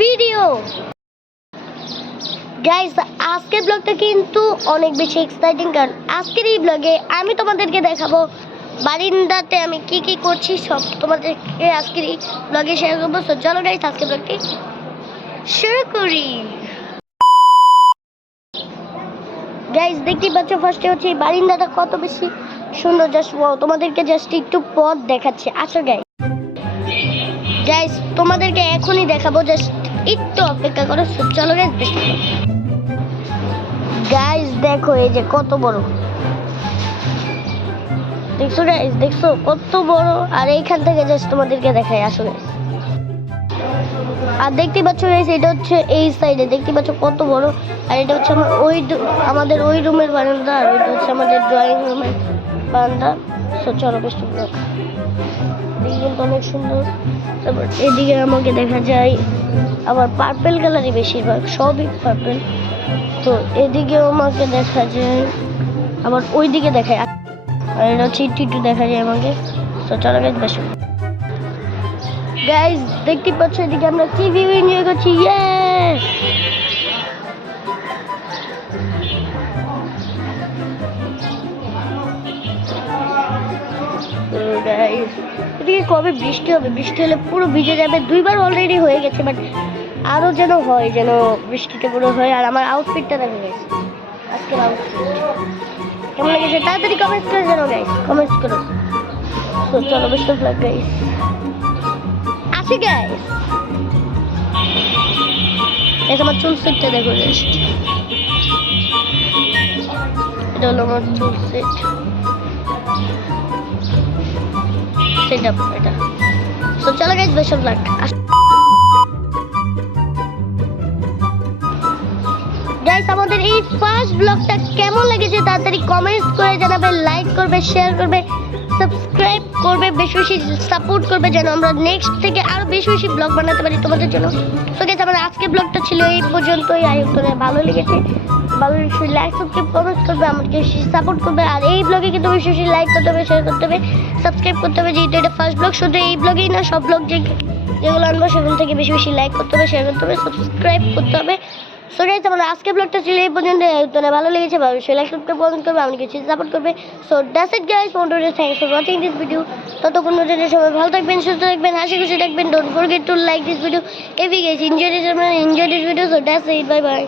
Video. Guys আজকের ব্লগটা কিন্তু অনেক বেশি এক্সাইটিং, কারণ আজকের এই ব্লগে আমি তোমাদেরকে দেখাবো বারিন্দাতে আমি কি কি করছি, সব তোমাদেরকে আজকের এই ব্লগে শেয়ার করবো। সো চলো গাইস আজকের ব্লগটি শুরু করি। গাইস দেখতেই পাচ্ছ ফার্স্টে হচ্ছে এই বারিন্দাটা কত বেশি সুন্দর। জাস্ট তোমাদেরকে জাস্ট একটু পথ দেখাচ্ছে। আচ্ছা গাইস তোমাদেরকে এখনই দেখাবো, জাস্ট একটু অপেক্ষা করো। চলো গাইস দেখো এই যে কত বড়, দেখছো গাইস, দেখছো কত বড়। আর এইখান থেকে জাস্ট তোমাদেরকে দেখাই, আসো গাইস। আর দেখতে পাচ্ছ গাইস এটা হচ্ছে এই সাইডে, দেখতে পাচ্ছ কত বড়। আর এটা হচ্ছে আমাদের ওই রুমের বারান্দা, আর ওইটা হচ্ছে আমাদের ড্রয়িং রুমের বারান্দা। সো চলো বেশ সুন্দর, কিন্তু অনেক সুন্দর। তারপর এদিকে আমাকে দেখা যায় আবার পার্পেল কালারই, বেশিরভাগ সবই পার্পেল। তো এদিকেও আমাকে দেখা যায়, আবার ওই দিকে দেখায়, আর এটা হচ্ছে একটু দেখা যায় আমাকে। তো চলো গাইস বেশ গাইস দেখতে পাচ্ছ এদিকে আমরা কি ভিউ এনজয় করছি। এদিকে কবে বৃষ্টি হবে, বৃষ্টি হলে পুরো ভিজে যাবে। দুইবার অলরেডি হয়ে গেছে, বাট আরো যেন হয়, যেন বৃষ্টিতে পুরো হয়। আর আমার আউটফিটটা দেখা গেছে, আজকের আউটফিট কেমন লেগেছে তাড়াতাড়ি কমেন্ট করে জানো গাইস, কমেন্ট করো। তো চলো বেস্ট অফ লাক গাইস, আসি গাইস। আমার চুল সেটটা দেখো জাস্ট, এটা হলো আমার চুল সেট, সেট আপ এটা। তো চলো guys best of luck. Guys আমাদের এই ফার্স্ট ব্লগটা কেমন লেগেছে তাড়াতাড়ি কমেন্টস করে জানাবে, লাইক করবে, শেয়ার করবে, সাবস্ক্রাইব করবে, বেশি বেশি সাপোর্ট করবে, যেন আমরা নেক্সট থেকে আরো বেশি বেশি ব্লগ বানাতে পারি তোমাদের জন্য। তো গাইস আমাদের আজকের ব্লগটা ছিল এই পর্যন্তই। আই হোপ তোমাদের ভালো লেগেছে, ভালো লেগেছে লাইক সাবস্ক্রাইব কমেন্ট করবে, আমাকে সাপোর্ট করবে। আর এই ব্লগে কিন্তু বেশি বেশি লাইক করতে হবে, শেয়ার করতে হবে, সাবস্ক্রাইব করতে হবে, যেহেতু এটা ফার্স্ট ব্লগ। শুধু এই ব্লগেই না, সব ব্লগ যেগুলো আনবো সেগুলো থেকে বেশি বেশি লাইক করতে হবে, শেয়ার করতে হবে, সাবস্ক্রাইব করতে হবে। সো গাইস আমাদের আজকের ব্লগটা ছিল এই পর্যন্ত। তোমাদের ভালো লেগেছে, ভালো লাইক সাবস্ক্রাইব কমেন্ট করবে, আমাকে কিছু সাপোর্ট করবে। So that's it guys, thanks for watching this video. ততক্ষণ পর্যন্ত সবাই ভালো থাকবেন, সুস্থ থাকবেন, হাসি খুশি থাকবেন। Don't forget to like this video. If you guys enjoy this video, so that's it, bye bye.